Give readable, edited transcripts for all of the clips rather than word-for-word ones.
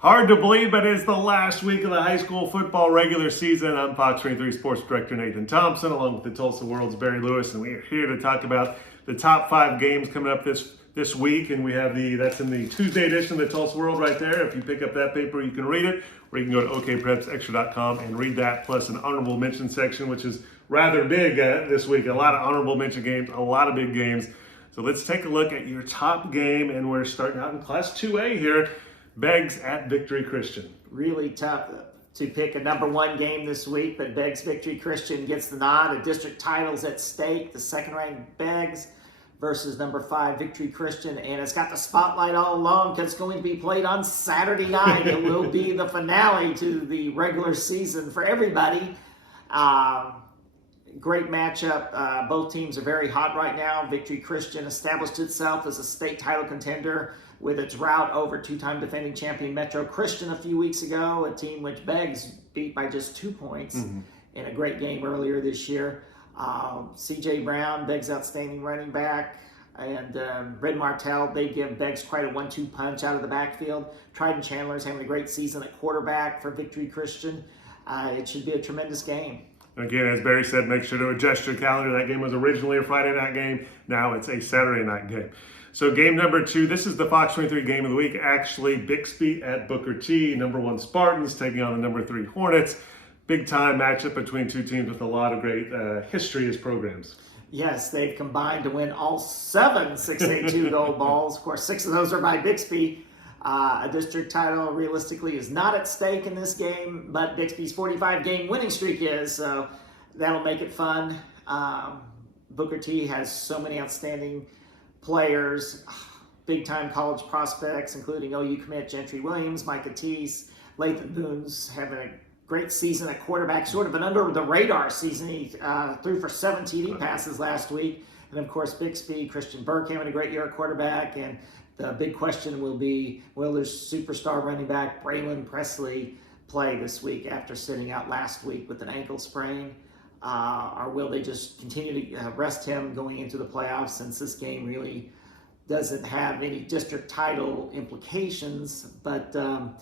Hard to believe, but it's the last week of the high school football regular season. I'm Fox 23 Sports Director Nathan Thompson, along with the Tulsa World's Barry Lewis, and we are here to talk about the top 5 games coming up this week. And we have that's in the Tuesday edition of the Tulsa World right there. If you pick up that paper, you can read it, or you can go to okprepsextra.com and read that, plus an honorable mention section, which is rather big this week. A lot of honorable mention games, a lot of big games. So let's take a look at your top game, and we're starting out in Class 2A here. Beggs at Victory Christian. Really tough to pick a number 1 game this week, but Beggs Victory Christian gets the nod. A district title's at stake. The second-ranked Beggs versus number 5 Victory Christian, and it's got the spotlight all along because it's going to be played on Saturday night. It will be the finale to the regular season for everybody. Great matchup. Both teams are very hot right now. Victory Christian established itself as a state title contender with its rout over 2-time defending champion Metro Christian a few weeks ago, a team which Beggs beat by just 2 points in a great game earlier this year. C.J. Brown, Beggs' outstanding running back, and Red Martell, they give Beggs quite a 1-2 punch out of the backfield. Trident Chandler's having a great season at quarterback for Victory Christian. It should be a tremendous game. Again, as Barry said, make sure to adjust your calendar. That game was originally a Friday night game. Now it's a Saturday night game. So game number 2, this is the Fox 23 game of the week. Actually, Bixby at Booker T. Number 1 Spartans taking on the number 3 Hornets. Big time matchup between two teams with a lot of great history as programs. Yes, they've combined to win all 7 6A2 gold balls. Of course, 6 of those are by Bixby. A district title realistically is not at stake in this game, but Bixby's 45-game winning streak is, so that'll make it fun. Booker T has so many outstanding players, big-time college prospects, including OU commit Gentry Williams, Micah Teese, Lathan Boone's having a great season at quarterback, sort of an under-the-radar season. He threw for 7 TD passes last week. And, of course, Bixby, Christian Burke having a great year at quarterback, and the big question will be, will their superstar running back Braylon Presley play this week after sitting out last week with an ankle sprain? Or will they just continue to rest him going into the playoffs, since this game really doesn't have any district title implications, but the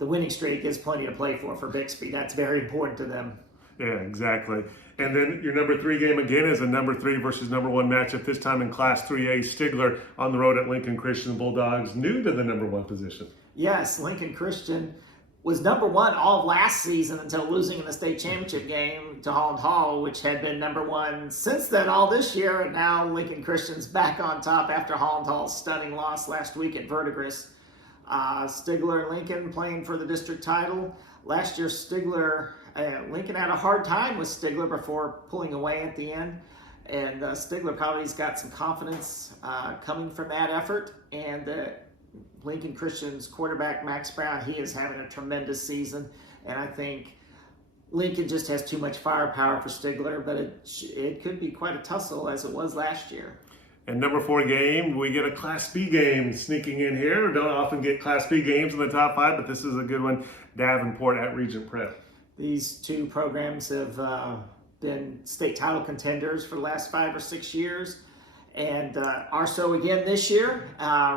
winning streak is plenty to play for Bixby. That's very important to them. Yeah, exactly. And then your number 3 game again is a number 3 versus number 1 matchup, this time in Class 3A. Stigler on the road at Lincoln Christian Bulldogs, new to the number 1 position. Yes, Lincoln Christian was number 1 all of last season until losing in the state championship game to Holland Hall, which had been number 1 since then all this year. And now Lincoln Christian's back on top after Holland Hall's stunning loss last week at Verdigris. Stigler and Lincoln playing for the district title. Last year, Lincoln had a hard time with Stigler before pulling away at the end. And Stigler probably's got some confidence coming from that effort. And Lincoln Christian's quarterback, Max Brown, he is having a tremendous season. And I think Lincoln just has too much firepower for Stigler, but it could be quite a tussle as it was last year. And number 4 game, we get a Class B game sneaking in here. We don't often get Class B games in the top 5, but this is a good one. Davenport at Regent Prep. These 2 programs have been state title contenders for the last 5 or 6 years, and are so again this year.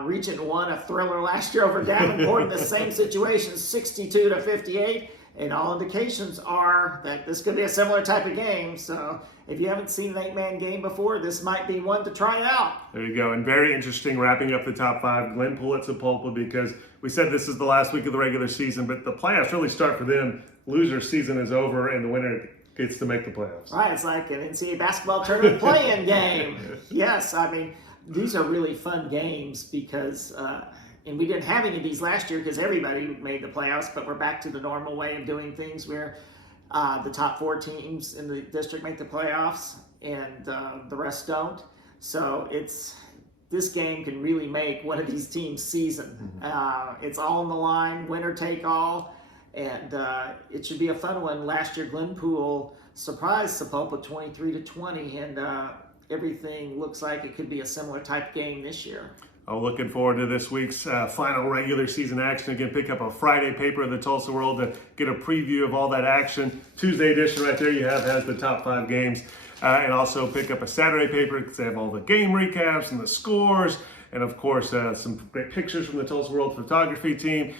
Regent won a thriller last year over Davenport in the same situation, 62-58. And all indications are that this could be a similar type of game. So if you haven't seen an 8-man game before, this might be one to try out. There you go. And very interesting, wrapping up the top 5, Glenpool at Sapulpa, because we said this is the last week of the regular season, but the playoffs really start for them. Loser season is over, and the winner gets to make the playoffs. Right, it's like an NCAA basketball tournament play-in game. Yes, I mean, these are really fun games because and we didn't have any of these last year because everybody made the playoffs, but we're back to the normal way of doing things where the top 4 teams in the district make the playoffs and the rest don't. So this game can really make one of these teams' season. It's all on the line, winner take all, and it should be a fun one. Last year, Glenpool surprised Sapulpa 23-20, and everything looks like it could be a similar type game this year. I'm looking forward to this week's final regular season action. Again, pick up a Friday paper of the Tulsa World to get a preview of all that action. Tuesday edition right there has the top 5 games. And also pick up a Saturday paper because they have all the game recaps and the scores and of course some great pictures from the Tulsa World photography team.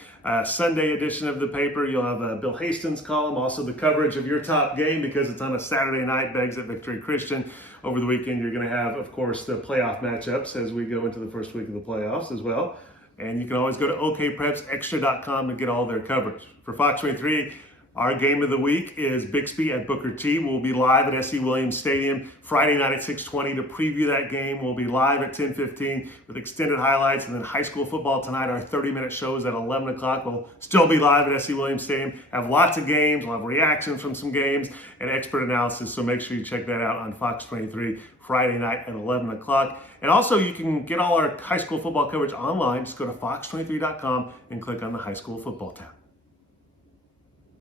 Sunday edition of the paper, you'll have a Bill Hastings column, also the coverage of your top game because it's on a Saturday night, Beggs at Victory Christian. Over the weekend, you're going to have, of course, the playoff matchups as we go into the first week of the playoffs as well. And you can always go to okprepsextra.com to get all their coverage. For Fox 23, our game of the week is Bixby at Booker T. We'll be live at S.E. Williams Stadium Friday night at 6:20 to preview that game. We'll be live at 10:15 with extended highlights, and then high school football tonight. Our 30-minute shows at 11 o'clock. We'll still be live at S.E. Williams Stadium. Have lots of games. We'll have reactions from some games and expert analysis. So make sure you check that out on Fox 23 Friday night at 11 o'clock. And also, you can get all our high school football coverage online. Just go to fox23.com and click on the high school football tab.